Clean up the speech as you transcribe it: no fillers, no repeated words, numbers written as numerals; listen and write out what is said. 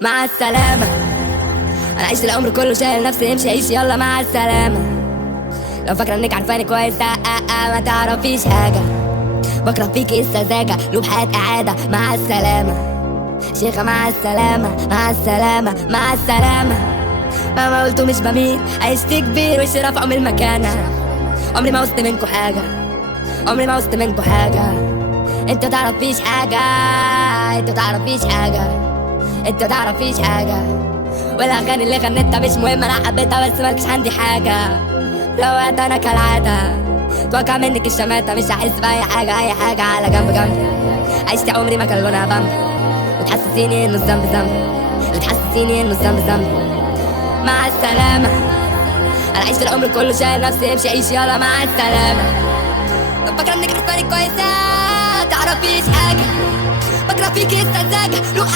مع السلامة. انا عشت العمر كله شايل نفسي، امشي عيش يلا مع السلامة. لو فاكرة انك عارفاني كويس ما تعرفيش حاجة. بكره فيكي السذاجة، لوب حياة اعادة. مع السلامة شيخة، مع السلامة مع السلامة مع السلامة. مهما قلتوا مش بميل، عشت كبير وش رفعوا من المكانة. عمري ما وصلت منكوا حاجة، عمري ما وصلت منكوا حاجة. انتوا تعرفيش حاجة، انتوا تعرفيش حاجة، انتوا تعرفيش حاجة. والاغاني اللي غنيتها مش مهمة، انا حبيتها بس مالكش عندي حاجة. لو انا كالعادة توقع منك الشماتة، مش هحس بأي حاجة، أي حاجة على جنب جنب. عشت عمري ما كان لونها بامب، وتحسسيني انه الذنب ذنب، وتحسسيني انه الذنب ذنب. مع السلامة. انا عشت العمر كله شايل نفسي، امشي عيش يلا مع السلامة. لو فاكرة انك عارفاني كويسة تعرفيش حاجة. بكره فيكي السذاجة، لوب